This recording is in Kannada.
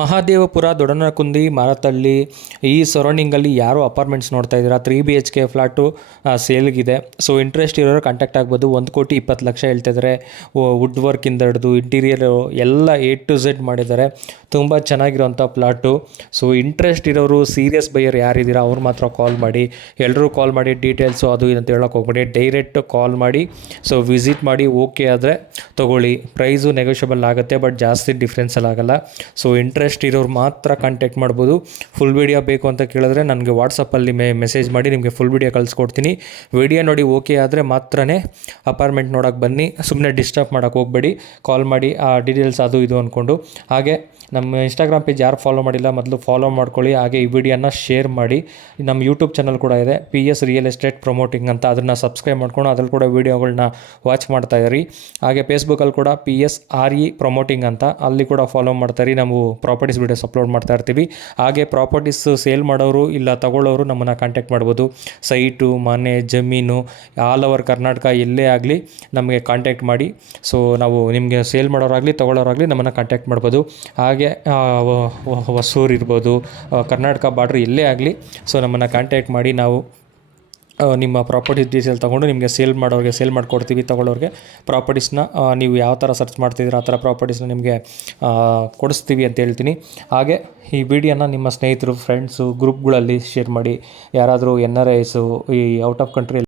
ಮಹಾದೇವಪುರ, ದೊಡನಕುಂದಿ, ಮಾರತಳ್ಳಿ ಈ ಸರೌಂಡಿಂಗಲ್ಲಿ ಯಾರು ಅಪಾರ್ಟ್ಮೆಂಟ್ಸ್ ನೋಡ್ತಾ ಇದ್ದೀರಾ, 3 BHK ಫ್ಲ್ಯಾಟು ಸೇಲ್ಗಿದೆ. ಸೊ ಇಂಟ್ರೆಸ್ಟ್ ಇರೋರು ಕಾಂಟ್ಯಾಕ್ಟ್ ಆಗ್ಬೋದು. 1,20,00,000 ಹೇಳ್ತಿದ್ದಾರೆ. ವುಡ್ ವರ್ಕಿಂದ ಹಿಡಿದು ಇಂಟೀರಿಯರು ಎಲ್ಲ A to Z ಮಾಡಿದ್ದಾರೆ. ತುಂಬ ಚೆನ್ನಾಗಿರೋಂಥ ಪ್ಲಾಟು. ಸೊ ಇಂಟ್ರೆಸ್ಟ್ ಇರೋರು, ಸೀರಿಯಸ್ ಬೈಯರ್ ಯಾರಿದ್ದೀರಾ ಅವ್ರು ಮಾತ್ರ ಕಾಲ್ ಮಾಡಿ. ಎಲ್ಲರೂ ಕಾಲ್ ಮಾಡಿ ಡೀಟೇಲ್ಸು ಅದು ಇದು ಅಂತ ಹೇಳೋಕೆ ಹೋಗ್ಬೇಡಿ. ಡೈರೆಕ್ಟ್ ಕಾಲ್ ಮಾಡಿ, ಸೊ ವಿಸಿಟ್ ಮಾಡಿ, ಓಕೆ ಆದರೆ ತೊಗೊಳ್ಳಿ. ಪ್ರೈಸು ನೆಗೋಷಿಯಬಲ್ ಆಗುತ್ತೆ, ಬಟ್ ಜಾಸ್ತಿ ಡಿಫ್ರೆನ್ಸಲ್ಲಿ ಆಗಲ್ಲ. ಸೊ ಇಂಟ್ರೆಸ್ಟ್ ಇರೋರು ಮಾತ್ರ ಕಾಂಟ್ಯಾಕ್ಟ್ ಮಾಡ್ಬೋದು. ಫುಲ್ ವೀಡಿಯೋ ಬೇಕು ಅಂತ ಕೇಳಿದ್ರೆ ನನಗೆ ವಾಟ್ಸಪ್ಪಲ್ಲಿ ಮೆಸೇಜ್ ಮಾಡಿ ನಿಮಗೆ ಫುಲ್ ವೀಡಿಯೋ ಕಳಿಸ್ಕೊಡ್ತೀನಿ. ವೀಡಿಯೋ ನೋಡಿ ಓಕೆ ಆದರೆ ಮಾತ್ರನೇ ಅಪಾರ್ಟ್ಮೆಂಟ್ ನೋಡೋಕೆ ಬನ್ನಿ. ಸುಮ್ಮನೆ ಡಿಸ್ಟರ್ಬ್ ಮಾಡೋಕೆ ಹೋಗಬೇಡಿ. ಕಾಲ್ ಮಾಡಿ ಆ ಡೀಟೇಲ್ಸ್ ಅದು ಇದು ಅಂದ್ಕೊಂಡು. ಹಾಗೆ ನಮ್ಮ ಇನ್ಸ್ಟಾಗ್ರಾಮ್ ಪೇಜ್ ಯಾರು ಫಾಲೋ ಮಾಡಿಲ್ಲ ಮೊದಲು ಫಾಲೋ ಮಾಡ್ಕೊಳ್ಳಿ. ಹಾಗೆ ಈ ವಿಡಿಯೋನ ಶೇರ್ ಮಾಡಿ. ನಮ್ಮ ಯೂಟ್ಯೂಬ್ ಚಾನಲ್ ಕೂಡ ಇದೆ, PS ರಿಯಲ್ ಎಸ್ಟೇಟ್ ಪ್ರಮೋಟಿಂಗ್ ಅಂತ. ಅದನ್ನು ಸಬ್ಸ್ಕ್ರೈಬ್ ಮಾಡ್ಕೊಂಡು ಅದ್ರಲ್ಲಿ ಕೂಡ ವೀಡಿಯೋಗಳನ್ನ ವಾಚ್ ಮಾಡ್ತಾಯಿರಿ. ಹಾಗೆ ಫೇಸ್ಬುಕ್ಕಲ್ಲಿ ಕೂಡ PSRE ಪ್ರಮೋಟಿಂಗ್ ಅಂತ, ಅಲ್ಲಿ ಕೂಡ ಫಾಲೋ ಮಾಡ್ತಾಯಿರಿ. ನಾವು ಪ್ರಾಪರ್ಟೀಸ್ ವೀಡಿಯೋಸ್ ಅಪ್ಲೋಡ್ ಮಾಡ್ತಾ ಇರ್ತೀವಿ. ಹಾಗೆ ಪ್ರಾಪರ್ಟೀಸ್ ಸೇಲ್ ಮಾಡೋರು ಇಲ್ಲ ತಗೊಳ್ಳೋರು ನಮ್ಮನ್ನು ಕಾಂಟ್ಯಾಕ್ಟ್ ಮಾಡ್ಬೋದು. ಸೈಟು, ಮನೆ, ಜಮೀನು ಆಲ್ ಓವರ್ ಕರ್ನಾಟಕ ಎಲ್ಲೇ ಆಗಲಿ ನಮಗೆ ಕಾಂಟ್ಯಾಕ್ಟ್ ಮಾಡಿ. ಸೊ ನಾವು ನಿಮಗೆ ಸೇಲ್ ಮಾಡೋರಾಗಲಿ ತಗೊಳ್ಳೋರಾಗಲಿ ನಮ್ಮನ್ನು ಕಾಂಟ್ಯಾಕ್ಟ್ ಮಾಡ್ಬೋದು. ಹಾಗೆ ಹೊಸೂರು ಇರ್ಬೋದು, ಕರ್ನಾಟಕ ಬಾರ್ಡ್ರ್ ಎಲ್ಲೇ ಆಗಲಿ ಸೊ ನಮ್ಮನ್ನು ಕಾಂಟ್ಯಾಕ್ಟ್ ಮಾಡಿ. ನಾವು ನಿಮ್ಮ ಪ್ರಾಪರ್ಟೀಸ್ ಡೀಟೇಲ್ ತೊಗೊಂಡು ನಿಮಗೆ ಸೇಲ್ ಮಾಡೋರಿಗೆ ಸೇಲ್ ಮಾಡಿಕೊಡ್ತೀವಿ. ತೊಗೊಳ್ಳೋರಿಗೆ ಪ್ರಾಪರ್ಟೀಸ್ನ ನೀವು ಯಾವ ಥರ ಸರ್ಚ್ ಮಾಡ್ತಿದ್ದೀರ ಆ ಥರ ಪ್ರಾಪರ್ಟೀಸ್ನ ನಿಮಗೆ ಕೊಡಿಸ್ತೀವಿ ಅಂತ ಹೇಳ್ತೀನಿ. ಹಾಗೆ ಈ ವಿಡಿಯೋನ ನಿಮ್ಮ ಸ್ನೇಹಿತರು, ಫ್ರೆಂಡ್ಸು, ಗ್ರೂಪ್ಗಳಲ್ಲಿ ಶೇರ್ ಮಾಡಿ. ಯಾರಾದರೂ NRIಸು ಈ ಔಟ್ ಆಫ್ ಕಂಟ್ರಿ